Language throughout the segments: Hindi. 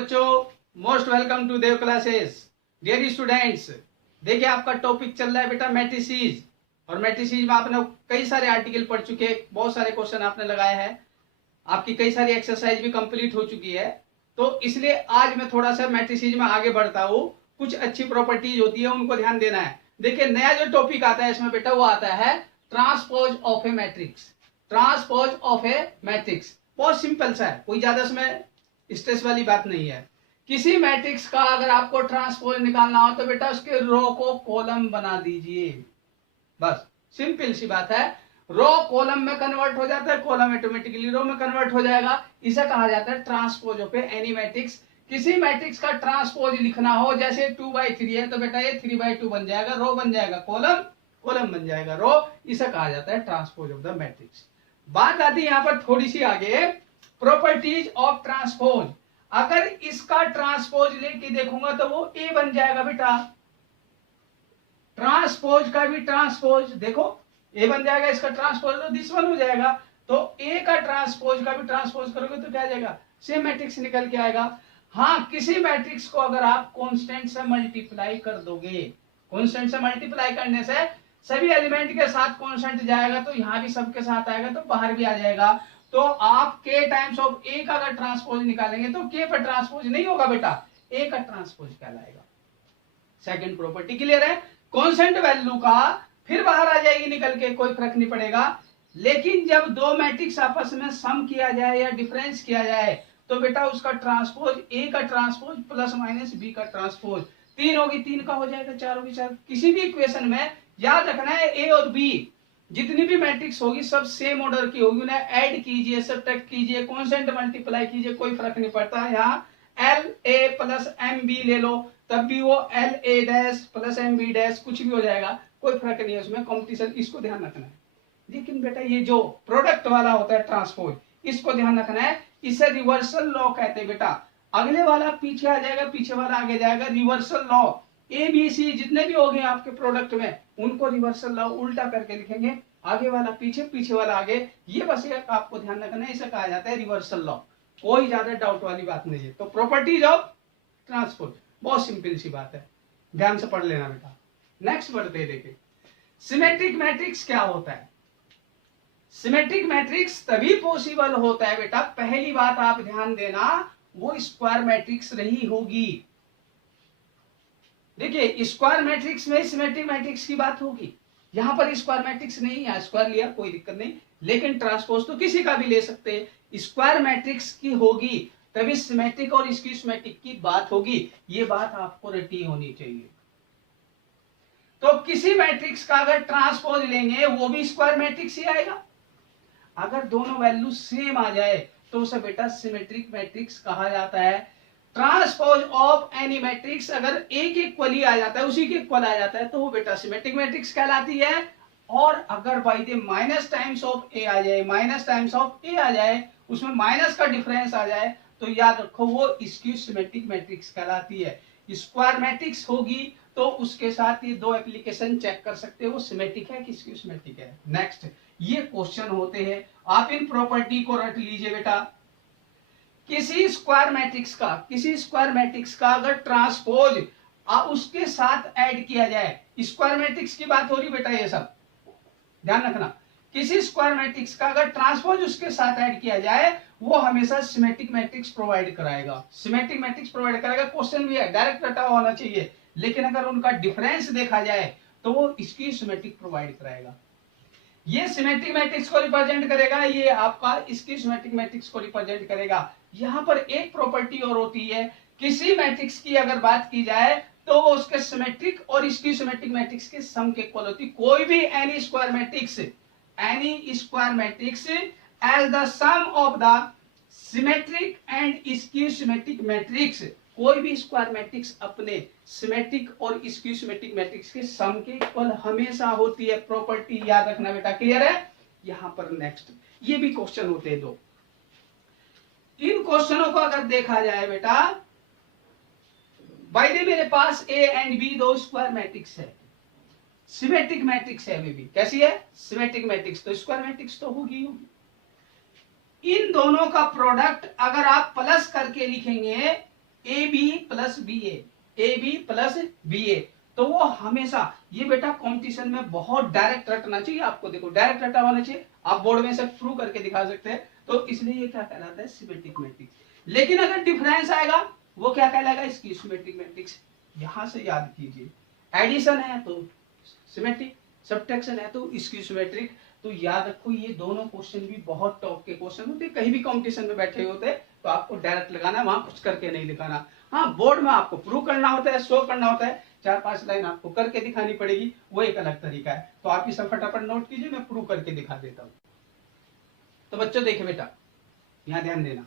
बच्चों, most welcome to Dev classes. Dear students, देखिए आपका टॉपिक चल रहा है बेटा मैट्रिसेस। और मैट्रिसेस में आपने कई सारे आर्टिकल पढ़ चुके हैं, बहुत सारे क्वेश्चन आपने लगाए हैं, आपकी कई सारी एक्सरसाइज भी कंप्लीट हो चुकी है। तो इसलिए आज मैं थोड़ा सा मैट्रिसेस में आगे बढ़ता हूँ। कुछ अच्छी प्रॉपर्टीज होती है, उनको ध्यान देना है। देखिए नया जो टॉपिक आता है इसमें बेटा वो आता है transpose of a matrix. Transpose of a matrix बहुत सिंपल सा है, कोई ज्यादा इसमें स्ट्रेस वाली बात नहीं है। किसी मैट्रिक्स का अगर आपको ट्रांसपोज निकालना हो तो बेटा उसके रो को कॉलम बना दीजिए, बस सिंपल सी बात है। रो कॉलम में कन्वर्ट हो जाता है, कॉलम ऑटोमेटिकली रो में कन्वर्ट हो जाएगा। इसे कहा जाता है ट्रांसपोज ऑफ एनी मैट्रिक्स। किसी मैट्रिक्स का ट्रांसपोज लिखना हो, जैसे 2/3 है तो बेटा ये 3/2 बन जाएगा, रो बन जाएगा, कॉलम कॉलम बन जाएगा, रो। इसे कहा जाता है ट्रांसपोज ऑफ द मैट्रिक्स। बात आती है यहां पर थोड़ी सी आगे, प्रॉपर्टीज ऑफ ट्रांसपोज। अगर इसका ट्रांसपोज लेके देखूंगा तो वो ए बन जाएगा बेटा। ट्रांसपोज का भी ट्रांसपोज देखो ए बन जाएगा, इसका ट्रांसपोज तो दिस वन हो जाएगा। तो ए का ट्रांसपोज का भी ट्रांसपोज करोगे तो क्या आ जाएगा, सेम मैट्रिक्स निकल के आएगा। हाँ, किसी मैट्रिक्स को अगर आप कांस्टेंट से मल्टीप्लाई कर दोगे, कांस्टेंट से मल्टीप्लाई करने से सभी एलिमेंट के साथ कांस्टेंट जाएगा, तो यहां भी सबके साथ आएगा तो बाहर भी आ जाएगा। तो आप k टाइम्स ऑफ a का अगर ट्रांसपोज निकालेंगे तो k पर ट्रांसपोज नहीं होगा बेटा, a का ट्रांसपोज कहलाएगा। सेकंड प्रॉपर्टी क्लियर है। कांस्टेंट वैल्यू का फिर बाहर आ जाएगी निकल के, कोई फर्क नहीं पड़ेगा। लेकिन जब दो मैट्रिक्स आपस में सम किया जाए या डिफरेंस किया जाए तो बेटा उसका ट्रांसपोज a का ट्रांसपोज प्लस माइनस b का ट्रांसपोज, 3 होगी 3 का हो जाएगा, 4 होगी 4। किसी भी इक्वेशन में याद रखना है a और b जितनी भी मैट्रिक्स होगी सब सेम ऑर्डर की होगी, उन्हें ऐड कीजिए, सब्ट्रैक्ट कीजिए, कांस्टेंट मल्टीप्लाई कीजिए, कोई फर्क नहीं पड़ता। यहाँ LA प्लस MB ले लो तब भी वो LA dash plus MB dash कुछ भी हो जाएगा, कोई फर्क नहीं है उसमें, कंपटीशन। इसको ध्यान रखना है। लेकिन बेटा ये जो प्रोडक्ट वाला होता है ट्रांसपोज, इसको ध्यान रखना है, इसे रिवर्सल लॉ कहते हैं बेटा। अगले वाला पीछे आ जाएगा, पीछे वाला आगे जाएगा, रिवर्सल लॉ। ABC जितने भी हो गए आपके प्रोडक्ट में उनको रिवर्सल लॉ उल्टा करके लिखेंगे, आगे वाला पीछे, पीछे वाला आगे। ये बस एक आपको ध्यान रखना है, इसे कहा जाता है रिवर्सल लॉ। कोई ज्यादा डाउट वाली बात नहीं है। तो प्रॉपर्टीज ऑफ ट्रांसपोज बहुत सिंपल सी बात है, ध्यान से पढ़ लेना बेटा। नेक्स्ट बढ़ते हैं, देखिए सिमेट्रिक मैट्रिक्स क्या होता है। सिमेट्रिक मैट्रिक्स तभी पॉसिबल होता है बेटा, पहली बात आप ध्यान देना, वो स्क्वायर मैट्रिक्स रही होगी। देखिए स्क्वायर मैट्रिक्स में सिमेट्रिक मैट्रिक्स की बात होगी, यहां पर स्क्वायर मैट्रिक्स नहीं है, स्क्वायर लिया कोई दिक्कत नहीं, लेकिन ट्रांसपोज तो किसी का भी ले सकते हैं। स्क्वायर मैट्रिक्स की होगी तभी सिमेट्रिक और इसकी सिमेट्रिक की बात होगी, ये बात आपको रटी होनी चाहिए। तो किसी मैट्रिक्स का अगर ट्रांसपोज लेंगे वो भी स्क्वायर मैट्रिक्स ही आएगा। अगर दोनों वैल्यू सेम आ जाए तो उसे बेटा सिमेट्रिक मैट्रिक्स कहा जाता है। ट्रांसपोज ऑफ एनी मैट्रिक्स अगर एक इक्वली आ जाता है, उसी के इक्वल आ जाता है, तो वो बेटा सिमेट्रिक मैट्रिक्स कहलाती है। और अगर by the minus times of A आ जाए, माइनस टाइम्स ऑफ ए आ जाए, उसमें माइनस का डिफरेंस आ जाए, तो याद रखो वो स्क्यू सिमेट्रिक मैट्रिक्स कहलाती है। स्क्वायर मैट्रिक्स होगी तो उसके साथ ये दो एप्लीकेशन चेक कर सकते हो, वो सिमेट्रिक है कि स्क्यू सिमेट्रिक है। नेक्स्ट ये क्वेश्चन होते हैं, आप इन प्रॉपर्टी को रट लीजिए बेटा। किसी स्क्वायर मैट्रिक्स का अगर ट्रांसपोज उसके साथ ऐड किया जाए, स्क्वायर मैट्रिक्स की बात हो रही बेटा, ये सब ध्यान रखना। किसी स्क्वायर मैट्रिक्स का अगर ट्रांसपोज उसके साथ ऐड किया जाए वो हमेशा सिमेट्रिक मैट्रिक्स प्रोवाइड कराएगा, सिमेट्रिक मैट्रिक्स प्रोवाइड कराएगा। क्वेश्चन भी है, डायरेक्ट रटा होना चाहिए, लेकिन अगर उनका डिफरेंस देखा जाए तो वो इसकी सिमेट्रिक प्रोवाइड कराएगा। ये सिमेट्रिक मैट्रिक्स को रिप्रेजेंट करेगा, ये आपका इसकी सिमेट्रिक मैट्रिक्स को रिप्रेजेंट करेगा। यहां पर एक प्रॉपर्टी और होती है, किसी मैट्रिक्स की अगर बात की जाए तो वो उसके सिमेट्रिक और इसकी सिमेट्रिक मैट्रिक्स के सम के इक्वल होती है। कोई भी any square matrix as the sum of the symmetric and skew symmetric matrix, कोई भी स्क्वायर मैट्रिक्स अपने सिमेट्रिक और स्क्यू सिमेट्रिक मैट्रिक्स के सम के इक्वल हमेशा होती है। प्रॉपर्टी याद रखना बेटा, क्लियर है। यहां पर नेक्स्ट ये भी क्वेश्चन होते हैं दो। इन क्वेश्चनों को अगर देखा जाए बेटा, बाय द वे मेरे पास ए एंड बी दो स्क्वायर मैट्रिक्स है, सिमेट्रिक मैट्रिक्स है, अभी भी कैसी है, सिमेट्रिक मैट्रिक्स, तो स्क्वायर मैट्रिक्स तो होगी। इन दोनों का प्रोडक्ट अगर आप प्लस करके लिखेंगे A B plus B A B plus B A, तो वो हमेशा ये बेटा कॉम्पिटिशन में बहुत डायरेक्ट रटना चाहिए आपको। देखो डायरेक्ट रटा होना चाहिए, आप बोर्ड में से प्रूव करके दिखा सकते हैं, तो इसलिए ये क्या कहलाता है सिमेट्रिक मैट्रिक्स। लेकिन अगर डिफरेंस आएगा वो क्या कहलाएगा इसकी सिमेट्रिक मैट्रिक्स। यहां से याद कीजिए, एडिशन है तो सिमेट्रिक, सब्ट्रैक्शन है तो इसकी सिमेट्रिक। तो याद रखो ये दोनों क्वेश्चन भी बहुत टॉप के क्वेश्चन होते हैं, कहीं भी कंपटीशन में बैठे होते हैं तो आपको डायरेक्ट लगाना है, वहां कुछ करके नहीं लिखाना। हाँ बोर्ड में आपको प्रूव करना होता है, शो करना होता है, 4-5 लाइन आपको करके दिखानी पड़ेगी, वो एक अलग तरीका है। तो आप इसे फटाफट नोट कीजिए, मैं प्रूव करके दिखा देता हूँ। तो बच्चों देखिए बेटा, यहाँ ध्यान देना,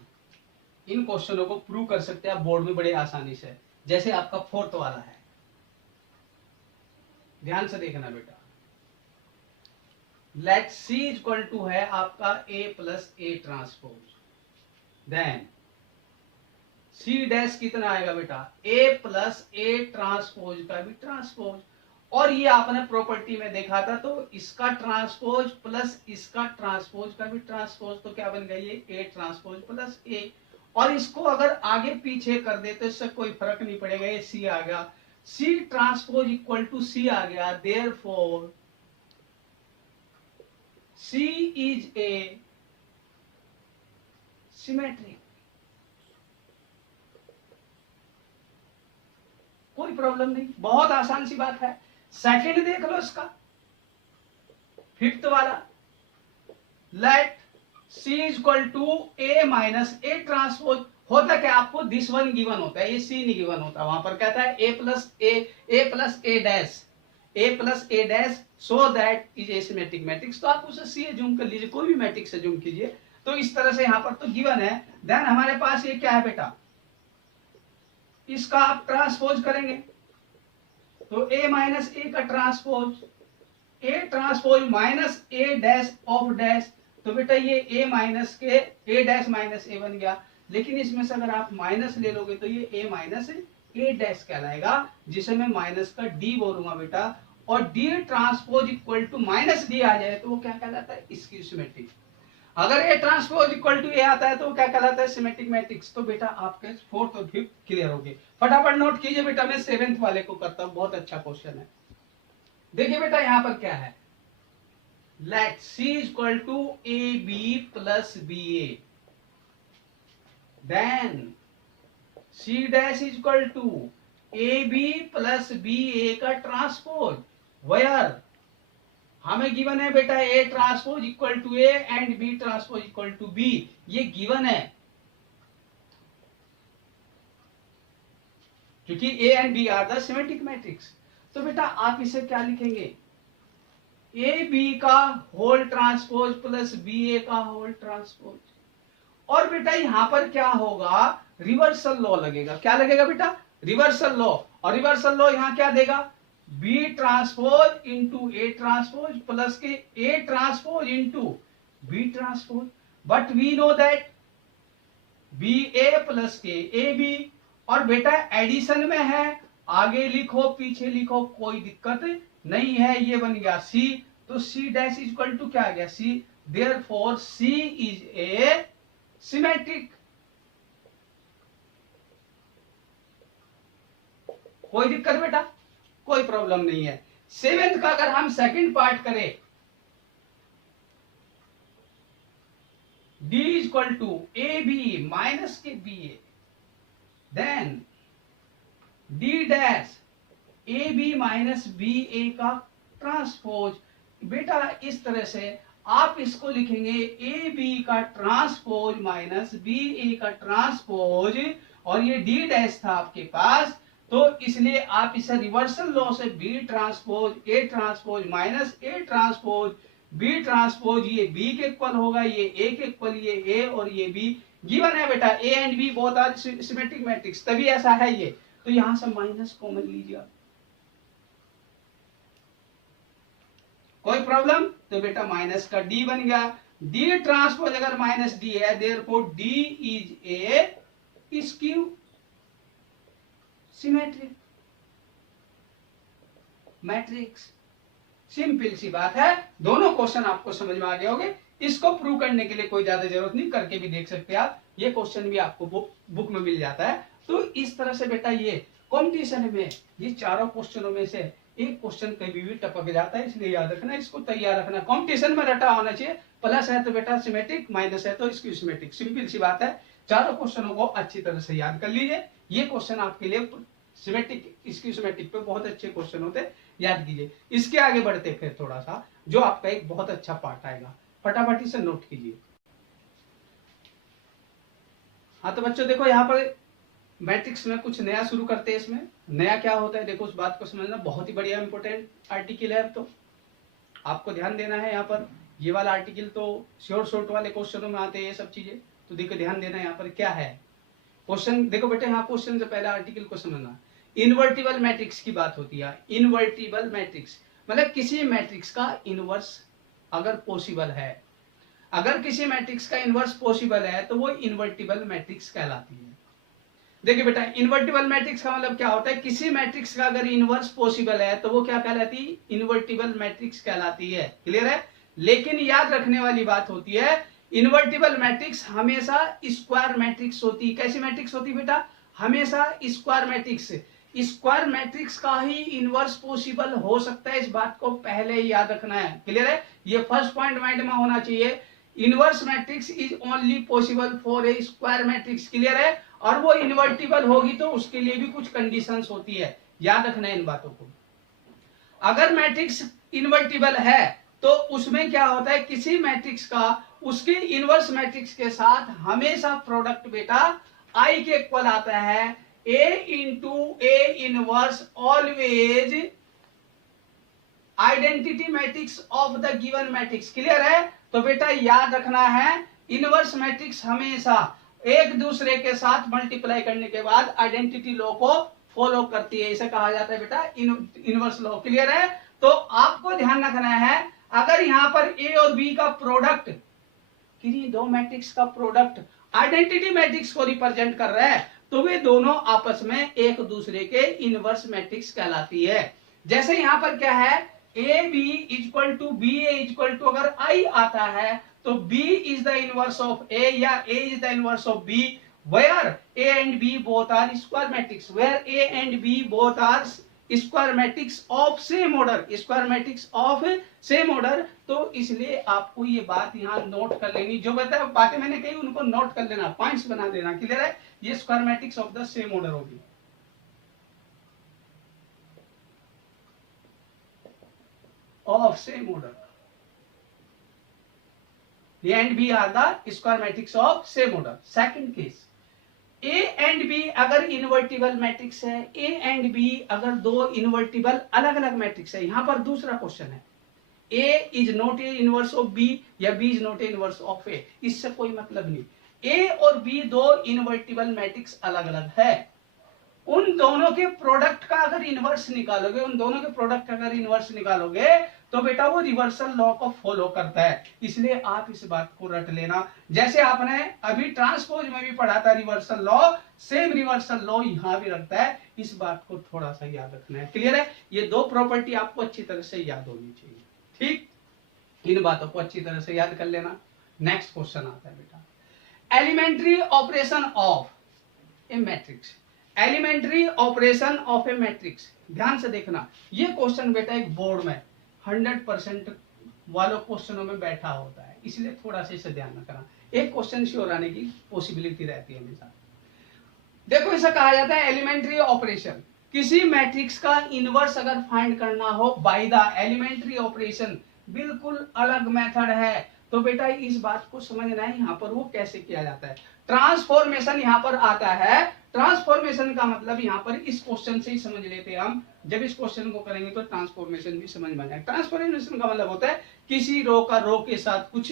इन क्वेश्चनों को प्रूव कर सकते हैं आप बोर्ड में बड़े आसानी से। जैसे आपका 4th वाला है, ध्यान से देखना बेटा, लेट सी इक्वल टू है आपका A plus A transpose, then C dash कितना आएगा बेटा ए प्लस ए ट्रांसपोज का भी ट्रांसपोज। और ये आपने प्रॉपर्टी में देखा था, तो इसका ट्रांसपोज प्लस इसका ट्रांसपोज का भी ट्रांसपोज, तो क्या बन गई है ए ट्रांसपोज प्लस ए। और इसको अगर आगे पीछे कर दे तो इससे कोई फर्क नहीं पड़ेगा, ये सी आ गया, C transpose equal to C आ गया, therefore C is a symmetric. कोई प्रॉब्लम नहीं, बहुत आसान सी बात है। सेकंड देख लो इसका, 5th वाला, let C is equal to A minus A transpose. होता क्या आपको दिस वन गिवन होता है, ये सी नहीं गिवन होता, वहां पर कहता है A plus A dash, A plus A dash so that is a symmetric matrix. तो आप उसे सी एज्यूम कर लीजिए, कोई भी मैट्रिक्स एज्यूम कीजिए। तो इस तरह से यहां पर तो गिवन है। देन हमारे पास ये क्या है बेटा, इसका आप ट्रांसपोज करेंगे तो a माइनस ए का transpose, a transpose minus a dash of dash, तो बेटा ये a माइनस के a डैश माइनस a बन गया। लेकिन इसमें से अगर आप माइनस ले लोगे तो ये a माइनस a डैश कहलाएगा, जिसे मैं माइनस का d बोलूंगा बेटा। और d transpose equal to minus d आ जाए तो वो क्या कहलाता है इसकी सिमेट्रिक। अगर A transpose equal to A आता है तो क्या कहलाता है सिमेट्रिक मैट्रिक्स। तो बेटा आपके 4th और 5th क्लियर हो गए। फटाफट नोट कीजिए बेटा, मैं 7th वाले को करता हूं, बहुत अच्छा क्वेश्चन है। देखिए बेटा यहां पर क्या है, let C equal to A B plus B A, then C dash equal to A B plus B A का ट्रांसपोज, वेयर हमें गिवन है बेटा A transpose equal to A and B transpose equal to B, ये गिवन है क्योंकि A and B are the symmetric matrix. तो बेटा आप इसे क्या लिखेंगे, ए बी का whole transpose plus B A का होल ट्रांसपोज। और बेटा यहां पर क्या होगा, रिवर्सल लॉ लगेगा। क्या लगेगा बेटा, रिवर्सल लॉ। और रिवर्सल लॉ यहां क्या देगा, B transpose into A transpose plus के A transpose into B transpose. But we know that B A plus के ए बी। और बेटा एडिशन में है, आगे लिखो पीछे लिखो कोई दिक्कत नहीं है, ये बन गया सी। तो सी डैश इक्वल टू क्या आ गया C, therefore C is a symmetric. कोई दिक्कत बेटा, कोई प्रॉब्लम नहीं है। 7th का अगर हम सेकंड पार्ट करें, d equal to A B minus के B A, then d dash A B minus B A का ट्रांसपोज। बेटा इस तरह से आप इसको लिखेंगे ए बी का ट्रांसपोज माइनस बी ए का ट्रांसपोज, और ये d डैश था आपके पास, तो इसलिए आप इसे रिवर्सल लॉ से B transpose A transpose minus A transpose B transpose, ये बी के इक्वल होगा, ये ए के इक्वल, ये ए और ये बी गिवन है बेटा। A and B both are symmetric matrix, तभी ऐसा है ये। तो यहां से माइनस कॉमन लीजिए, कोई प्रॉब्लम। तो बेटा माइनस का डी बन गया, डी ट्रांसपोज अगर माइनस डी है, therefore D is a skew symmetric matrix. Simple सी बात है, दोनों क्वेश्चन आपको समझ में आ गए होंगे। इसको प्रूव करने के लिए कोई ज्यादा जरूरत नहीं, करके भी देख सकते हैं आप, ये क्वेश्चन भी आपको बुक में मिल जाता है। तो इस तरह से बेटा ये कंपटीशन में ये चारों क्वेश्चनों में से एक क्वेश्चन कभी भी टपक जाता है, इसलिए याद रखना, इसको तैयार रखना। कंपटीशन में रटा होना चाहिए, प्लस है तो बेटा सिमेट्रिक, माइनस है तो इसकी सिमेट्रिक, सिंपल सी बात है। चारों क्वेश्चनों को अच्छी तरह से याद कर लीजिए, ये क्वेश्चन आपके लिए सिमेट्रिक, इसकी सिमेट्रिक पे बहुत अच्छे क्वेश्चन होते, याद कीजिए। इसके आगे बढ़ते फिर थोड़ा सा, जो आपका एक बहुत अच्छा पार्ट आएगा, फटाफटी से नोट कीजिए। हाँ तो बच्चों देखो यहाँ पर मैट्रिक्स में कुछ नया शुरू करते हैं। इसमें नया क्या होता है देखो, उस बात को समझना, बहुत ही बढ़िया इंपॉर्टेंट आर्टिकल है। अब तो आपको ध्यान देना है यहाँ पर, ये वाला आर्टिकल तो शॉर्ट वाले क्वेश्चनों में आते हैं ये सब चीजें, तो देखो ध्यान देना यहाँ पर क्या है क्वेश्चन। देखो बेटे यहाँ क्वेश्चन से पहले आर्टिकल को समझना। इन्वर्टिबल मैट्रिक्स की बात होती है। इन्वर्टिबल मैट्रिक्स मतलब किसी मैट्रिक्स का इनवर्स अगर पॉसिबल है, अगर किसी मैट्रिक्स का इनवर्स पॉसिबल है तो वो इन्वर्टिबल मैट्रिक्स कहलाती है। देखिए बेटा इन्वर्टिबल मैट्रिक्स का मतलब क्या होता है, किसी मैट्रिक्स का अगर इनवर्स पॉसिबल है तो वो क्या कहलाती है, इन्वर्टिबल मैट्रिक्स कहलाती है। क्लियर है। लेकिन याद रखने वाली बात होती है, इन्वर्टिबल मैट्रिक्स हमेशा स्क्वायर मैट्रिक्स होती है। कैसी मैट्रिक्स होती है बेटा, हमेशा स्क्वायर मैट्रिक्स। स्क्वायर मैट्रिक्स का ही इनवर्स पॉसिबल हो सकता है, इस बात को पहले ही याद रखना है। क्लियर है, ये फर्स्ट पॉइंट माइंड में होना चाहिए। Inverse matrix is only possible for a square matrix. Clear है, और वो इन्वर्टिबल होगी तो उसके लिए भी कुछ कंडीशंस होती है, याद रखना है इन बातों को। अगर मैट्रिक्स इन्वर्टिबल है तो उसमें क्या होता है, किसी मैट्रिक्स का उसके इनवर्स मैट्रिक्स के साथ हमेशा प्रोडक्ट बेटा आई के इक्वल आता है। A into A inverse always identity matrix of the given matrix. Clear है, तो बेटा याद रखना है, इनवर्स मैट्रिक्स हमेशा एक दूसरे के साथ मल्टीप्लाई करने के बाद आइडेंटिटी लॉ को फॉलो करती है, इसे कहा जाता है बेटा इनवर्स लॉ। क्लियर है, तो आपको ध्यान रखना है, अगर यहां पर ए और बी का प्रोडक्ट, किन्हीं दो मैट्रिक्स का प्रोडक्ट आइडेंटिटी मैट्रिक्स को रिप्रेजेंट कर रहा है तो वे दोनों आपस में एक दूसरे के इनवर्स मैट्रिक्स कहलाती है। जैसे यहां पर क्या है, A B equal to B A equal to, अगर आई आता है तो B is the inverse of A या A is the inverse of B, where A and B both are square matrix, where A and B both are square matrix of same order, square matrix of same order। तो इसलिए आपको ये बात यहाँ नोट कर लेनी, जो बातें मैंने कही उनको नोट कर लेना, पॉइंट्स बना देना। क्लियर है, ये square matrix of the same order होगी। Of same order, A and B are the square matrix of same order। Second case, A and B अगर इन्वर्टिबल मैट्रिक्स है, A and B अगर दो इन्वर्टिबल अलग अलग मैट्रिक्स है। यहां पर दूसरा क्वेश्चन है, A is not a inverse of B या B is not a inverse of A, इससे कोई मतलब नहीं। A और B दो इन्वर्टिबल मैट्रिक्स अलग अलग है, उन दोनों के प्रोडक्ट का अगर इनवर्स निकालोगे, उन दोनों के प्रोडक्ट का अगर इनवर्स निकालोगे तो बेटा वो रिवर्सल लॉ को फॉलो करता है। इसलिए आप इस बात को रट लेना, जैसे आपने अभी ट्रांसपोज में भी पढ़ा था reversal law, same reversal law यहां भी रखता है, इस बात को थोड़ा सा याद रखना है। क्लियर है, ये दो प्रॉपर्टी आपको अच्छी तरह से याद होनी चाहिए। ठीक, इन बातों को अच्छी तरह से याद कर लेना। नेक्स्ट क्वेश्चन आता है बेटा, elementary operation of a matrix. Elementary operation of a matrix, ध्यान से देखना, ये क्वेश्चन बेटा एक बोर्ड में 100% वालों क्वेश्चनों में बैठा होता है, इसलिए थोड़ा सा इसे ध्यान रखना, एक क्वेश्चन श्योर आने की पॉसिबिलिटी रहती है हमेशा। देखो इसे कहा जाता है एलिमेंट्री ऑपरेशन। किसी मैट्रिक्स का इनवर्स अगर फाइंड करना हो बाय द एलिमेंट्री ऑपरेशन, बिल्कुल अलग मेथड है। तो बेटा इस बात को समझना है यहाँ पर वो कैसे किया जाता है। ट्रांसफॉर्मेशन यहाँ पर आता है, ट्रांसफॉर्मेशन का मतलब यहाँ पर इस क्वेश्चन से ही समझ लेते हैं हम, जब इस क्वेश्चन को करेंगे तो ट्रांसफॉर्मेशन भी समझ में आएगा। ट्रांसफॉर्मेशन का मतलब होता है किसी रो का रो के साथ कुछ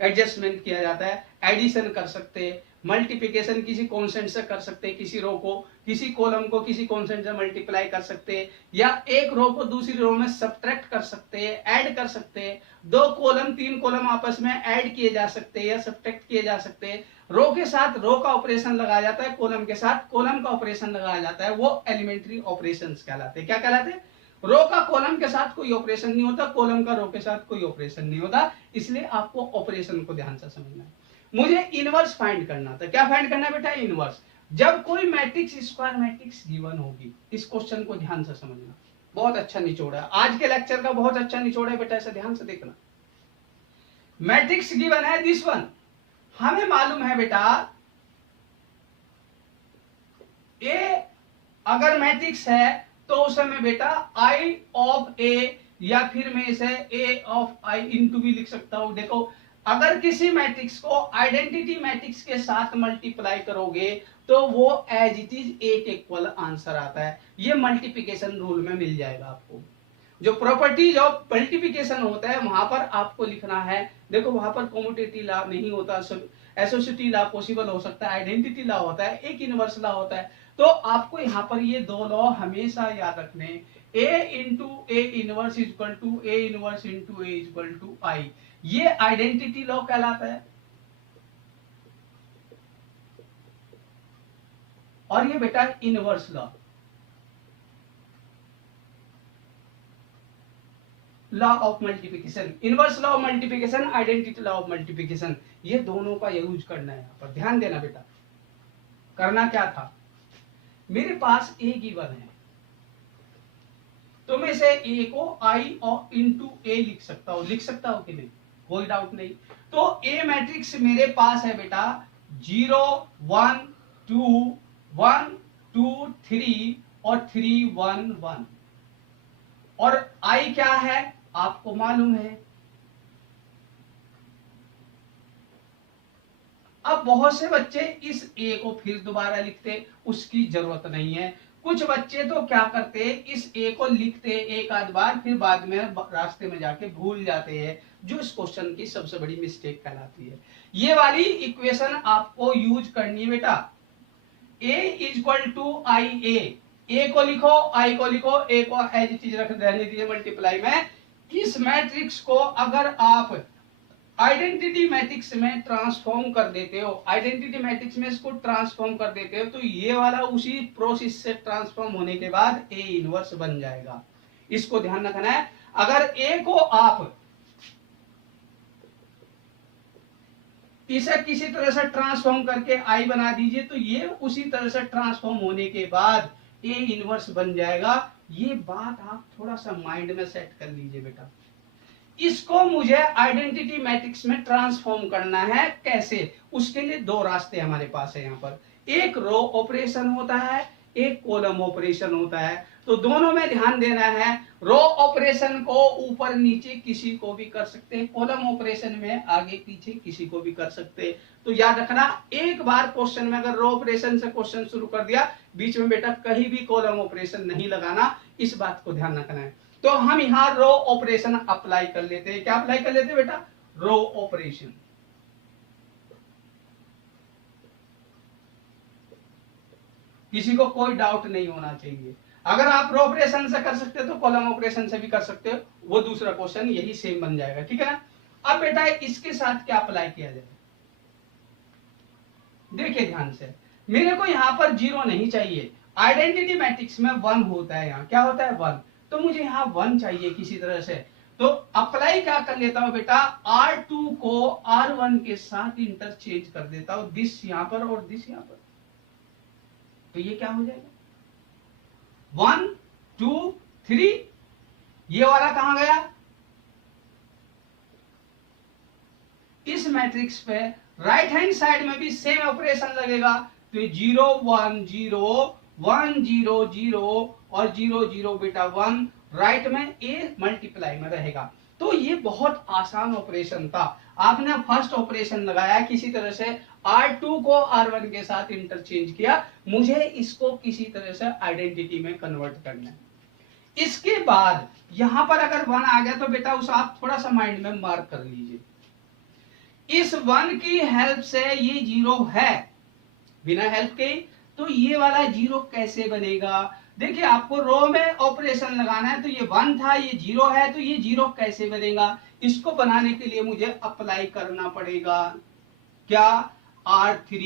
एडजस्टमेंट किया जाता है, एडिशन कर सकते हैं, मल्टीप्लिकेशन किसी कांस्टेंट से कर सकते हैं, किसी रो को, किसी कॉलम को किसी कांस्टेंट से मल्टीप्लाई कर सकते हैं, या एक रो को दूसरी रो में सब्ट्रैक्ट कर सकते हैं, ऐड कर सकते हैं, दो कॉलम तीन कॉलम आपस में ऐड किए जा सकते हैं या सब्ट्रैक्ट किए जा सकते हैं। रो के साथ रो का ऑपरेशन लगाया जाता है, कॉलम के साथ कॉलम का ऑपरेशन लगाया जाता है, वो एलिमेंट्री ऑपरेशंस कहलाते हैं। क्या कहलाते हैं? रो का कॉलम के साथ कोई ऑपरेशन नहीं होता, कॉलम का रो के साथ कोई ऑपरेशन नहीं होता, इसलिए आपको ऑपरेशन को ध्यान से समझना है। मुझे इनवर्स फाइंड करना था। क्या फाइंड करना है बेटा? इनवर्स। जब कोई मैट्रिक्स स्क्वायर मैट्रिक्स गिवन होगी, इस क्वेश्चन को ध्यान से समझना, बहुत अच्छा निचोड़ है आज के लेक्चर का, बहुत अच्छा निचोड़ है बेटा, ऐसे ध्यान से देखना। मैट्रिक्स गिवन है दिस वन, हमें मालूम है बेटा ए अगर मैट्रिक्स है तो उस समय बेटा आई ऑफ ए, या फिर मैं इसे ए ऑफ आई इंटू भी लिख सकता हूं। देखो, अगर किसी मैट्रिक्स को आइडेंटिटी मैट्रिक्स के साथ मल्टीप्लाई करोगे तो वो एज इट इज एक इक्वल आंसर आता है। ये मल्टीप्लिकेशन रूल में मिल जाएगा आपको। जो प्रॉपर्टीज ऑफ मल्टीप्लिकेशन होता है वहां पर आपको लिखना है। देखो, वहां पर कॉम्यूटेटिव लॉ नहीं होता, एसोसिएटिव लॉ पॉसिबल हो सकता है, आइडेंटिटी लॉ होता है, एक इनवर्स लॉ होता है। तो आपको यहाँ पर ये दो लॉ हमेशा याद रखने, A into A inverse equal to A inverse into A equal to I, ये आइडेंटिटी लॉ कहलाता है। और ये बेटा inverse law, law of multiplication, inverse law of multiplication, identity law of multiplication, ये दोनों का यूज करना है। यहाँ पर ध्यान देना बेटा। करना क्या था, मेरे पास ए गिवन है तो मैं इसे ए को आई और इंटू ए लिख सकता हूं, लिख सकता हूं कि नहीं, कोई डाउट नहीं। तो ए मैट्रिक्स मेरे पास है बेटा 0 1 2 1 2 3 और 3 1 1, और आई क्या है आपको मालूम है। अब बहुत से बच्चे इस ए को फिर दोबारा लिखते, उसकी जरूरत नहीं है। कुछ बच्चे तो क्या करते, इस ए को लिखते एक आध बार, फिर बाद में रास्ते में जाके भूल जाते हैं, जो इस क्वेश्चन की सबसे बड़ी मिस्टेक कहलाती है। ये वाली इक्वेशन आपको यूज करनी है बेटा। ए इक्वल टू आई ए को लिखो, आई को लिखो, ए को एज इट इज रख रहने दीजिए मल्टीप्लाई में। इस मैट्रिक्स को अगर आप आइडेंटिटी मैट्रिक्स में ट्रांसफॉर्म कर देते हो, आइडेंटिटी मैट्रिक्स में इसको ट्रांसफॉर्म कर देते हो, तो ये वाला उसी प्रोसेस से ट्रांसफॉर्म होने के बाद ए इनवर्स बन जाएगा। इसको ध्यान रखना है। अगर ए को आप इसे किसी तरह से ट्रांसफॉर्म करके आई बना दीजिए तो ये उसी तरह से ट्रांसफॉर्म होने के बाद ए इनवर्स बन जाएगा। ये बात आप थोड़ा सा माइंड में सेट कर लीजिए बेटा। इसको मुझे आइडेंटिटी मैट्रिक्स में ट्रांसफॉर्म करना है, कैसे? उसके लिए दो रास्ते हमारे पास है। यहाँ पर एक रो ऑपरेशन होता है, एक कॉलम ऑपरेशन होता है। तो दोनों में ध्यान देना है। रो ऑपरेशन को ऊपर नीचे किसी को भी कर सकते हैं, कॉलम ऑपरेशन में आगे पीछे किसी को भी कर सकते हैं। तो याद रखना, एक बार क्वेश्चन में अगर रो ऑपरेशन से क्वेश्चन शुरू कर दिया, बीच में बेटा कहीं भी कॉलम ऑपरेशन नहीं लगाना, इस बात को ध्यान रखना है। तो हम यहाँ रो ऑपरेशन अप्लाई कर लेते हैं। क्या अप्लाई कर लेते हैं बेटा? Row operation. किसी को कोई डाउट नहीं होना चाहिए। अगर आप रो ऑपरेशन से कर सकते हो तो कॉलम ऑपरेशन से भी कर सकते हो, वो दूसरा क्वेश्चन यही सेम बन जाएगा, ठीक है ना। अब बेटा इसके साथ क्या अप्लाई किया जाए, देखिए ध्यान से। मेरे को यहाँ पर 0 नहीं चाहिए, आइडेंटिटी मैट्रिक्स में 1 होता है। यहाँ क्या होता है? 1। तो मुझे यहाँ 1 चाहिए किसी तरह से। तो अप्लाई क्या कर लेता हूं बेटा, R2 को R1 के साथ इंटरचेंज कर देता हूं, दिस यहां पर और दिस यहां पर। तो ये क्या हो जाएगा? 1 2 3, ये वाला कहां गया? इस मैट्रिक्स पे राइट हैंड साइड में भी सेम ऑपरेशन लगेगा। तो 0 1 0 1 0 0 और 0 0 बेटा 1, राइट में ए मल्टीप्लाई में रहेगा। तो ये बहुत आसान ऑपरेशन था। आपने फर्स्ट ऑपरेशन लगाया किसी तरह से, R2 को R1 के साथ इंटरचेंज किया, मुझे इसको किसी तरह से आइडेंटिटी में कन्वर्ट करना है। इसके बाद यहां पर अगर 1 आ गया तो बेटा उसे आप थोड़ा सा माइंड में मार्क कर लीजिए। इस 1 की हेल्प से ये 0 है, बिना हेल्प के। तो ये वाला 0 कैसे बनेगा? देखिए, आपको रो में ऑपरेशन लगाना है, तो ये 1 था, ये 0 है, तो ये 0 कैसे बनेगा? इसको बनाने के लिए मुझे अप्लाई करना पड़ेगा क्या? R3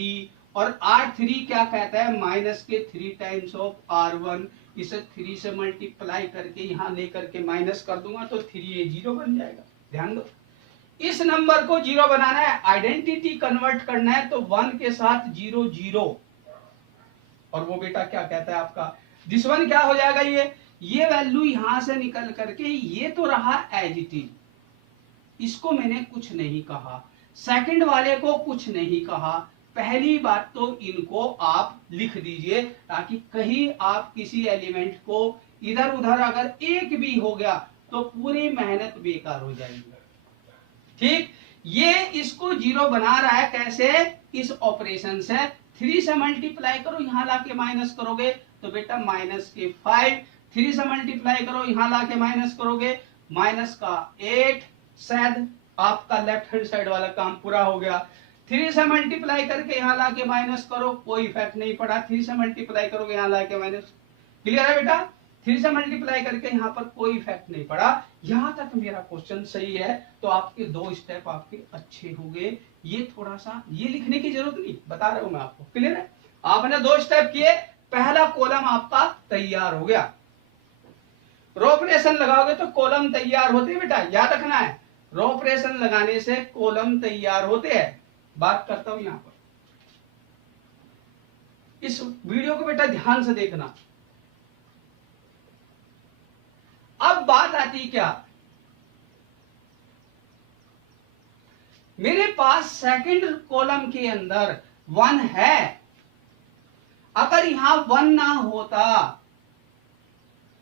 और R3 क्या कहता है, माइनस के 3 टाइम्स ऑफ R1। इसे 3 से मल्टीप्लाई करके यहां लेकर के माइनस कर दूंगा तो 3 ये 0 बन जाएगा। ध्यान दो, इस नंबर को 0 बनाना है, आइडेंटिटी कन्वर्ट करना है, तो 1 के साथ 0 0, और वो बेटा क्या कहता है आपका, दिस वन क्या हो जाएगा, ये वैल्यू यहां से निकल करके ये तो रहा एज इट इज, इसको मैंने कुछ नहीं कहा, सेकंड वाले को कुछ नहीं कहा। पहली बात तो इनको आप लिख दीजिए, ताकि कहीं आप किसी एलिमेंट को इधर उधर अगर एक भी हो गया तो पूरी मेहनत बेकार हो जाएगी। ठीक, ये इसको 0 बना रहा है कैसे, इस ऑपरेशन से 3 से मल्टीप्लाई करो, यहां लाके माइनस करोगे तो बेटा माइनस के 5, 3 से मल्टीप्लाई करो, यहां लाके माइनस करोगे माइनस का 8, शायद आपका लेफ्ट हैंड साइड वाला काम पूरा हो गया। 3 से मल्टीप्लाई करके यहां लाके माइनस करो, कोई इफेक्ट नहीं पड़ा, 3 से मल्टीप्लाई करोगे यहां लाके माइनस, क्लियर है बेटा, 3 से मल्टीप्लाई करके यहां पर कोई इफेक्ट नहीं पड़ा। यहां तक मेरा क्वेश्चन सही है, तो आपके 2 स्टेप आपके अच्छे हो गए। ये थोड़ा सा ये लिखने की जरूरत नहीं, बता रहा हूं मैं आपको, क्लियर है, आपने 2 स्टेप किए, पहला कॉलम आपका तैयार हो गया। रो ऑपरेशन लगाओगे तो कॉलम तैयार होते हैं बेटा, याद रखना है, रो ऑपरेशन लगाने से कॉलम तैयार होते हैं। बात करता हूं यहां पर, इस वीडियो को बेटा ध्यान से देखना। अब बात आती क्या, मेरे पास सेकंड कॉलम के अंदर 1 है, अगर यहां 1 ना होता,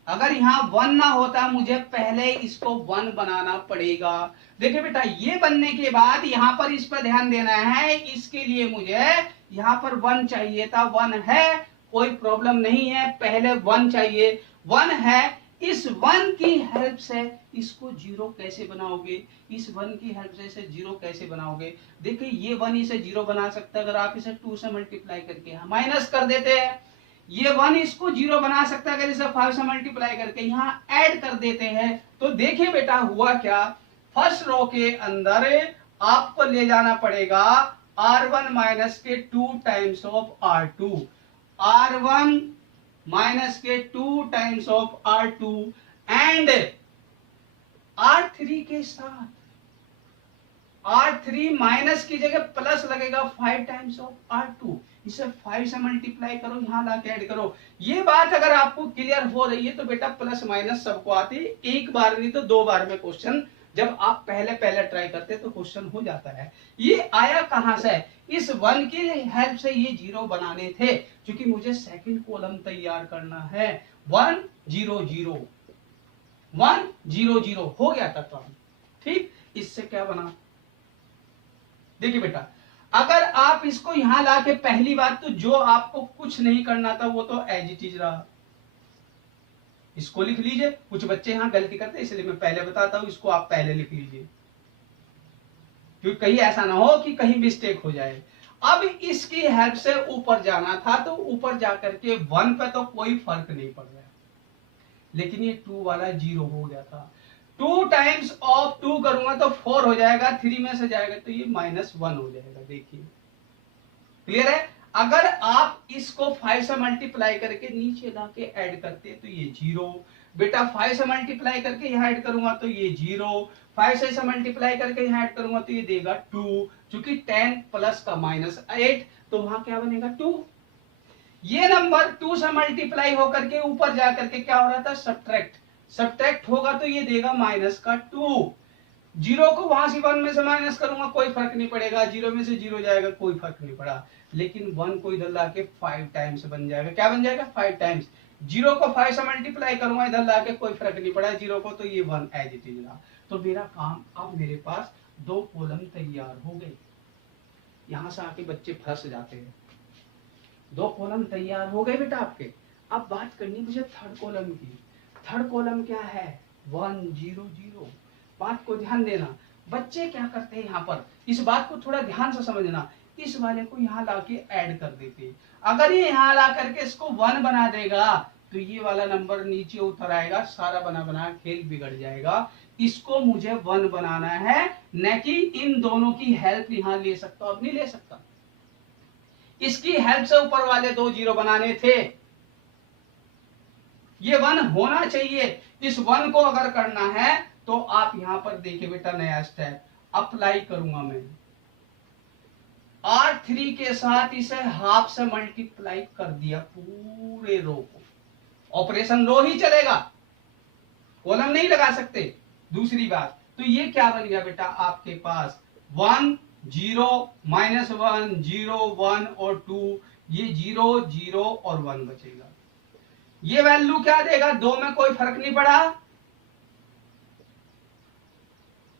अगर यहां 1 ना होता, मुझे पहले इसको 1 बनाना पड़ेगा। देखिए बेटा, ये बनने के बाद यहां पर इस पर ध्यान देना है, इसके लिए मुझे यहां पर 1 चाहिए था, 1 है, कोई प्रॉब्लम नहीं है, पहले 1 चाहिए, 1 है। इस 1 की हेल्प से इसको 0 कैसे बनाओगे, इस 1 की हेल्प से इसे 0 कैसे बनाओगे। देखिए ये 1 इसे 0 बना सकता है, अगर आप इसे 2 से मल्टीप्लाई करके माइनस कर देते हैं, ये 1 इसको 0 बना सकता है, अगर इसे 5 से मल्टीप्लाई करके यहां ऐड कर देते हैं। तो देखिए बेटा हुआ क्या, फर्स्ट रो के अंदर आपको ले जाना पड़ेगा R1 माइनस के 2 times of R2, R1 minus के 2 times of R2 and R3 के साथ R3 माइनस की जगह प्लस लगेगा 5 टाइम्स ऑफ R2, इसे 5 से मल्टीप्लाई करो, यहां लाके ऐड करो। ये बात अगर आपको क्लियर हो रही है तो बेटा प्लस माइनस सबको आती है, एक बार नहीं तो 2 बार में क्वेश्चन, जब आप पहले ट्राई करते तो क्वेश्चन हो जाता है। ये आया कहां से, इस 1 की हेल्प से ये 0 बनाने थे, क्योंकि मुझे सेकंड कॉलम तैयार करना है। 1 0 0 1 0 0 हो गया था काम, ठीक। इससे क्या बना, देखिए बेटा, अगर आप इसको यहां लाके, पहली बात तो जो आपको कुछ नहीं करना था वो तो एज इट इज रहा, इसको लिख लीजिए। कुछ बच्चे यहां गलती करते हैं, इसलिए मैं पहले बताता हूं, इसको आप पहले लिख लीजिए, क्योंकि कहीं ऐसा ना हो कि कहीं मिस्टेक हो जाए। अब इसकी हेल्प से ऊपर जाना था, तो ऊपर जाकर के 1 पे तो कोई फर्क नहीं पड़ रहा है, लेकिन ये 2 वाला 0 हो गया था। 2 टाइम्स ऑफ 2 करूंगा तो 4 हो जाएगा, 3 में से जाएगा तो ये -1 हो जाएगा। देखिए क्लियर है, अगर आप इसको 5 से मल्टीप्लाई करके नीचे लाके ऐड करते तो ये 0, बेटा 5 से मल्टीप्लाई करके यहां ऐड करूंगा तो ये 0, 5 से मल्टीप्लाई करके यहां ऐड करूंगा तो ये देगा 2, क्योंकि 10 प्लस का -8, तो वहां क्या बनेगा 2। ये नंबर 2 से मल्टीप्लाई होकर के ऊपर जाकर के क्या हो रहा था, सब्ट्रैक्ट होगा तो ये देगा -2। 0 को वहां से 1 में से माइनस करूंगा, कोई फर्क नहीं पड़ेगा, 0 में से 0 जाएगा, कोई फर्क नहीं पड़ा। लेकिन 1 को इधर लाके 5 टाइम्स बन जाएगा, क्या बन जाएगा 5 टाइम्स। 0 को 5 से मल्टीप्लाई करूंगा, इधर लाके कोई फर्क नहीं पड़ा 0 को, तो ये 1 एज इट इज रहा। तो मेरा काम, अब मेरे पास 2 कॉलम तैयार हो गए। यहां से आके बच्चे फंस जाते हैं, 2 कॉलम तैयार हो गए बेटा आपके। अब बात करनी मुझे थर्ड कॉलम की। थर्ड कॉलम क्या है, 1 0 0। बात को ध्यान देना, बच्चे क्या करते हैं, यहाँ पर इस बात को थोड़ा ध्यान से समझना, इस वाले को यहाँ लाके ऐड कर देते हैं। अगर ये यहाँ ला करके इसको 1 बना देगा तो ये वाला नंबर नीचे उतर आएगा, सारा बना खेल बिगड़ जाएगा। इसको मुझे 1 बनाना है, न कि इन दोनों की हेल्प यहाँ ले सकता, अब नहीं ले सकता। इसकी हेल्प से ऊपर वाले 2 जीरो बनाने थे, ये 1 होना चाहिए। इस 1 को अगर करना है तो आप यहां पर देखिए बेटा, नया स्टेप अप्लाई करूंगा मैं, R3 के साथ इसे हाफ से मल्टीप्लाई कर दिया पूरे रो को, ऑपरेशन रो ही चलेगा, कॉलम नहीं लगा सकते। दूसरी बात, तो ये क्या बन गया बेटा आपके पास 1 0 -1 0 1 और 2, ये 0 0 और 1 बचेगा। ये वैल्यू क्या देगा, 2 में कोई फर्क नहीं पड़ा,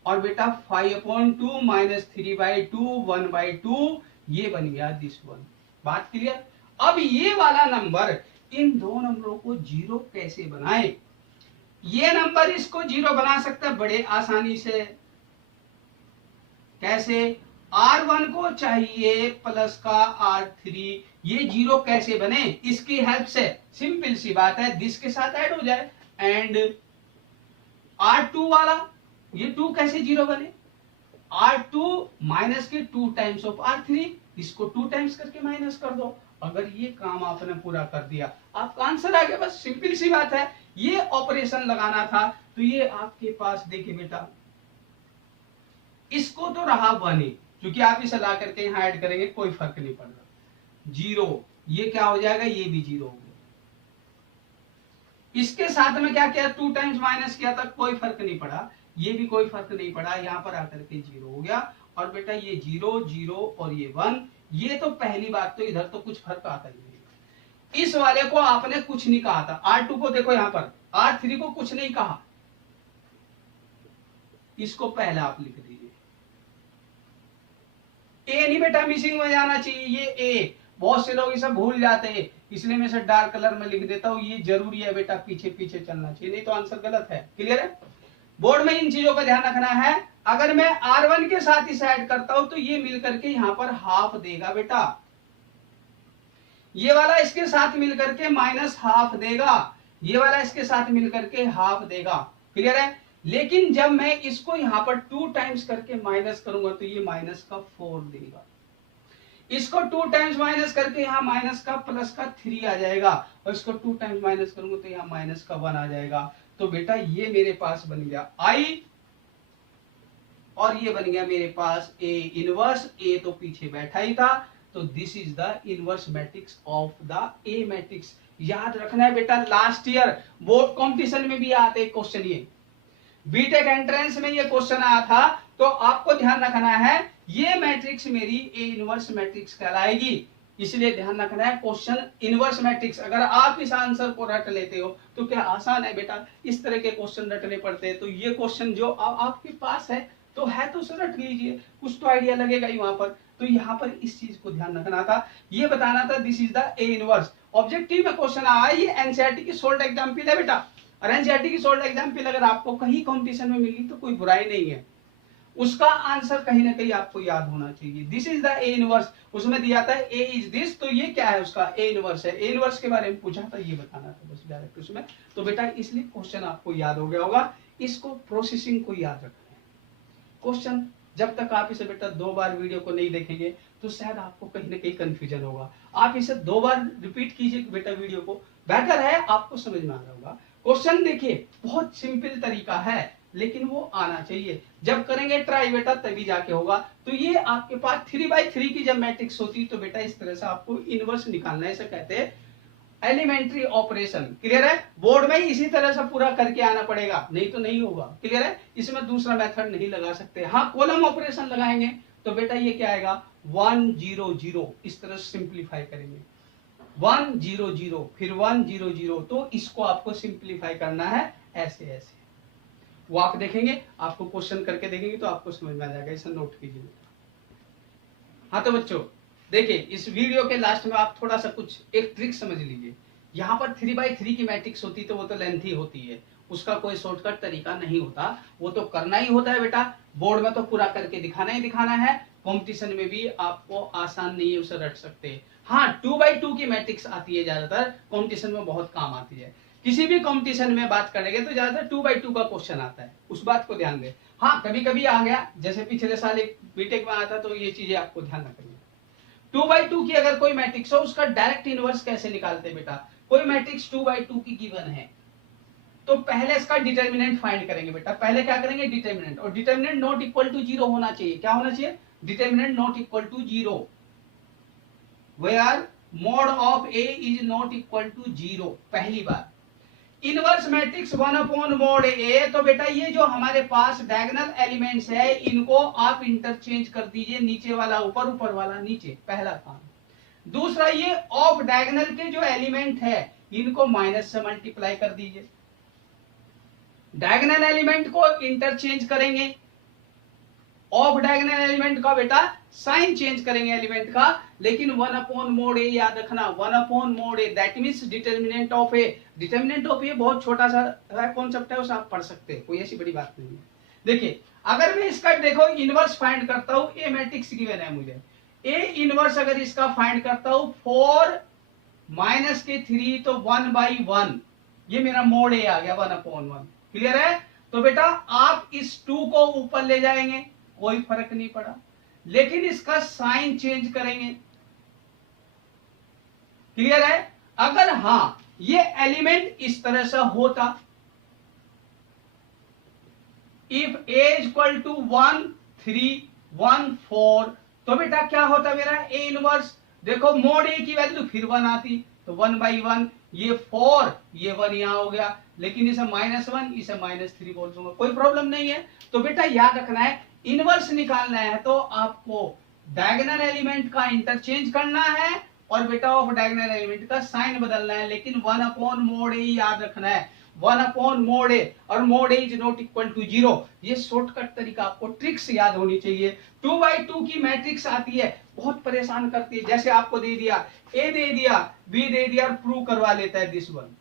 और बेटा 5/2 -3/2 1/2, ये बन गया दिस वन। बात क्लियर। अब ये वाला नंबर, इन दो नंबरों को जीरो कैसे बनाए, ये नंबर इसको जीरो बना सकता है बड़े आसानी से। कैसे, R1 को चाहिए प्लस का R3, ये जीरो कैसे बने, इसकी हेल्प से सिंपल सी बात है, दिस के साथ ऐड हो जाए, एंड R2 वाला, ये 2 कैसे जीरो बने, R2 माइनस के 2 टाइम्स ऑफ R3, इसको 2 टाइम्स करके माइनस कर दो। अगर ये काम आपने पूरा कर दिया, आपका आंसर आ गया। बस सिंपल सी बात है, ये ऑपरेशन लगाना था। तो ये आपके पास देखिए बेटा, इसको तो रहा 1 ही, क्योंकि आप इसे ला करके यहां ऐड करेंगे कोई फर्क नहीं पड़ रहा, जीरो, ये क्या हो जाएगा, ये भी जीरो हो गया। इसके साथ में क्या किया, 2 टाइम्स माइनस किया था, कोई फर्क नहीं पड़ा, ये भी कोई फर्क नहीं पड़ा, यहां पर आकर के जीरो हो गया। और बेटा ये 0 0 और ये 1, ये तो पहली बात, तो इधर तो कुछ फर्क आता ही नहीं। इस वाले को आपने कुछ नहीं कहा था, R2 को देखो यहां पर, R3 को कुछ नहीं कहा, इसको पहले आप लिख दीजिए। ए नहीं बेटा मिसिंग हो जाना चाहिए, ये ए, बहुत से लोग इसे भूल जाते हैं, इसलिए मैं इसे डार्क कलर में लिख देता हूं, ये जरूरी है बेटा, पीछे पीछे चलना चाहिए, नहीं तो आंसर गलत है। क्लियर है, बोर्ड में इन चीजों का ध्यान रखना है। अगर मैं R1 के साथ इसे ऐड करता हूं तो ये मिलकर के यहां पर हाफ देगा बेटा, ये वाला इसके साथ मिलकर के माइनस हाफ देगा, ये वाला इसके साथ मिलकर के हाफ देगा। क्लियर है, लेकिन जब मैं इसको यहां पर 2 टाइम्स करके माइनस करूंगा तो ये माइनस का 4 देगा, इसको 2 टाइम्स माइनस करके यहाँ माइनस का प्लस का 3 आ जाएगा, और इसको 2 टाइम्स माइनस करूंगा तो यहाँ माइनस का 1 आ जाएगा। तो बेटा ये मेरे पास बन गया I, और ये बन गया मेरे पास A इनवर्स, A तो पीछे बैठा ही था, तो this is the inverse matrix of the A matrix. याद रखना है बेटा, लास्ट ईयर बोर्ड कॉम्पिटिशन में भी आते क्वेश्चन, ये बीटेक एंट्रेंस में ये क्वेश्चन आया था, तो आपको ध्यान रखना है ये मैट्रिक्स मेरी A इनवर्स मैट्रिक्स कहलाएगी, इसलिए ध्यान रखना है क्वेश्चन इनवर्स मैट्रिक्स। अगर आप इस आंसर को रट लेते हो तो क्या आसान है बेटा, इस तरह के क्वेश्चन रटने पड़ते हैं। तो ये क्वेश्चन जो आपके पास है तो उसे रट लीजिए, कुछ तो आइडिया लगेगा ही वहां पर। तो यहाँ पर इस चीज को ध्यान रखना था, ये बताना था this is the A inverse. Objective में क्वेश्चन आया, ये एनसीईआरटी की सोल्ड एग्जाम्पल है बेटा, और एनसीईआरटी की सोल्ड एग्जाम्पल अगर आपको कहीं कॉम्पिटिशन में मिली तो कोई बुराई नहीं है, उसका आंसर कहीं ना कहीं आपको याद होना चाहिए। This is the A inverse, उसमें दिया था A इज दिस, तो ये क्या है उसका A इनवर्स है। A इनवर्स के बारे में पूछा था, ये बताना था बस डायरेक्ट उसमें। तो बेटा इसलिए क्वेश्चन आपको याद हो गया होगा, इसको प्रोसेसिंग को याद रखना है। क्वेश्चन जब तक आप इसे बेटा 2 बार वीडियो को नहीं देखेंगे तो शायद आपको कहीं ना कहीं कंफ्यूजन होगा, आप इसे 2 बार रिपीट कीजिए बेटा वीडियो को, बेहतर है, आपको समझ में आ रहा होगा। क्वेश्चन देखिए बहुत सिंपल तरीका है, लेकिन वो आना चाहिए, जब करेंगे ट्राई बेटा तभी जाके होगा। तो ये आपके पास 3/3 की जब मैट्रिक्स होती तो बेटा इस तरह से आपको इनवर्स निकालना है, इसे कहते हैं एलिमेंट्री ऑपरेशन। क्लियर है, बोर्ड में इसी तरह से पूरा करके आना पड़ेगा, नहीं तो नहीं होगा। क्लियर है, इसमें दूसरा मेथड नहीं लगा सकते। हाँ कॉलम ऑपरेशन लगाएंगे तो बेटा ये क्या आएगा 1 0 0, इस तरह से सिंप्लीफाई करेंगे 1 0 0 फिर 1 0 0, तो इसको आपको सिंप्लीफाई करना है ऐसे ऐसे, वो आप देखेंगे, आपको क्वेश्चन करके देखेंगे तो आपको समझ में आ जाएगा, इसे नोट कीजिए। हाँ तो बच्चों देखिए इस वीडियो के लास्ट में आप थोड़ा सा कुछ एक ट्रिक समझ लीजिए। यहाँ पर 3/3 की मैट्रिक्स होती तो वो तो लेंथी होती है, उसका कोई शॉर्टकट तरीका नहीं होता, वो तो करना ही होता है बेटा, बोर्ड में तो पूरा करके दिखाना ही दिखाना है, कंपटीशन में भी आपको आसान नहीं है उसे रट सकते। हाँ 2/2 की मैट्रिक्स आती है, ज्यादातर कंपटीशन में बहुत काम आती है। किसी भी कंपटीशन में बात करेंगे तो ज्यादातर 2/2 का क्वेश्चन आता है, उस बात को ध्यान दें। हाँ कभी कभी आ गया, जैसे पिछले साल एक बीटेक में आया था, तो ये चीजें आपको ध्यान रखेंगे। 2/2 की अगर कोई मैट्रिक्स हो उसका डायरेक्ट इनवर्स कैसे निकालते हैं बेटा? कोई मैट्रिक्स 2/2 की गिवन है तो पहले इसका डिटर्मिनेंट फाइंड करेंगे बेटा। पहले क्या करेंगे? डिटर्मिनेंट, और डिटर्मिनेंट नॉट इक्वल टू 0 होना चाहिए। क्या होना चाहिए? Determinant not equal to 0, where mod of A is not equal to 0। पहली बात, इनवर्स मैट्रिक्स 1/mod ए, तो बेटा ये जो हमारे पास डायगोनल एलिमेंट्स है इनको आप इंटरचेंज कर दीजिए, नीचे वाला ऊपर, ऊपर वाला नीचे, पहला काम। दूसरा, ये ऑफ डायगोनल के जो एलिमेंट है इनको माइनस से मल्टीप्लाई कर दीजिए। डायगोनल एलिमेंट को इंटरचेंज करेंगे, ऑफ डायगोनल एलिमेंट का बेटा साइन चेंज करेंगे एलिमेंट का, लेकिन 1/mod ए याद रखना, 1/mod A, that means determinant of A. Determinant of A बहुत छोटा सा कॉन्सेप्ट है, उसे आप पढ़ सकते हैं, कोई ऐसी बड़ी बात नहीं है। देखिए, अगर मैं इसका देखो इनवर्स फाइंड करता हूं, ए मैट्रिक्स गिवन है मुझे, ए इनवर्स अगर इसका फाइंड करता हूं 4 माइनस के 3 तो 1/1, ये मेरा मोड ए आ गया 1/1। क्लियर है? तो बेटा आप इस 2 को ऊपर ले जाएंगे, कोई फर्क नहीं पड़ा, लेकिन इसका साइन चेंज करेंगे। क्लियर है? अगर हां ये एलिमेंट इस तरह से होता, इफ ए इक्वल टू 1 3 1 4, तो बेटा क्या होता मेरा ए इनवर्स? देखो मोड ए की वैल्यू फिर 1 आती, तो 1/1, ये 4 ये 1 यहां हो गया, लेकिन इसे -1 इसे -3 बोल दूंगा, कोई प्रॉब्लम नहीं है। तो बेटा याद रखना है, इनवर्स निकालना है तो आपको डायगोनल एलिमेंट का इंटरचेंज करना है और बेटा ऑफ डायगोनल एलिमेंट का साइन बदलना है, लेकिन 1/mod ए याद रखना है, 1/mod ए, और mod A is not equal to 0। ये शॉर्टकट तरीका, आपको ट्रिक्स याद होनी चाहिए। 2/2 की मैट्रिक्स आती है, बहुत परेशान करती है, जैसे आपको दे दिया, ए दे दिया, बी दे दिया और प्रूव करवा लेता है दिस वन,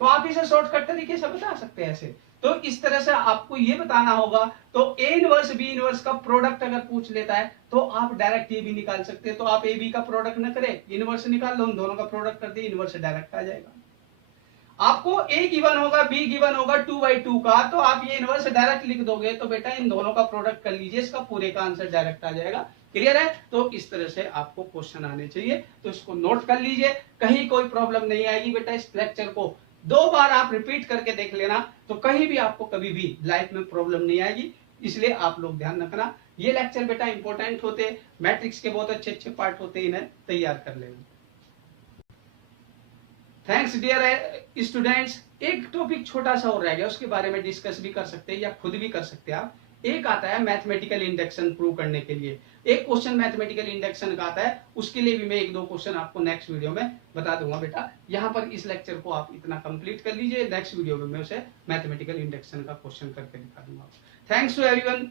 तो आप इसे शॉर्टकट तरीके से बता सकते हैं ऐसे। तो इस तरह से आपको ये बताना होगा। तो ए इनवर्स बी इनवर्स का प्रोडक्ट अगर पूछ लेता है तो आप डायरेक्ट ये भी निकाल सकते हैं, तो आप ए बी का प्रोडक्ट न करें, इनवर्स निकाल लो, उन दोनों का प्रोडक्ट कर दिए, इनवर्स डायरेक्ट आ जाएगा। आपको ए गिवन होगा, बी गिवन होगा 2/2 का, तो आप ये इनवर्स डायरेक्ट लिख दोगे, तो बेटा इन दोनों का प्रोडक्ट कर लीजिए, इसका पूरे का आंसर डायरेक्ट आ जाएगा। क्लियर है? तो इस तरह से आपको क्वेश्चन आने चाहिए, तो इसको नोट कर लीजिए, कहीं कोई प्रॉब्लम नहीं आएगी बेटा। इस लेक्चर को 2 बार आप रिपीट करके देख लेना, तो कहीं भी आपको कभी भी लाइफ में प्रॉब्लम नहीं आएगी, इसलिए आप लोग ध्यान रखना। ये लेक्चर बेटा इंपॉर्टेंट होते, मैट्रिक्स के बहुत अच्छे अच्छे पार्ट होते, इन्हें तैयार कर लेना। Thanks dear students. एक टॉपिक छोटा सा और रह गया, उसके बारे में डिस्कस भी कर सकते हैं या खुद भी कर सकते हैं आप। एक आता है मैथमेटिकल इंडक्शन प्रूव करने के लिए, एक क्वेश्चन मैथमेटिकल इंडक्शन का आता है, उसके लिए भी मैं 1-2 क्वेश्चन आपको नेक्स्ट वीडियो में बता दूंगा बेटा। यहाँ पर इस लेक्चर को आप इतना कंप्लीट कर लीजिए, नेक्स्ट वीडियो में मैं उसे मैथमेटिकल इंडक्शन का क्वेश्चन करके दिखा दूंगा। Thanks to everyone.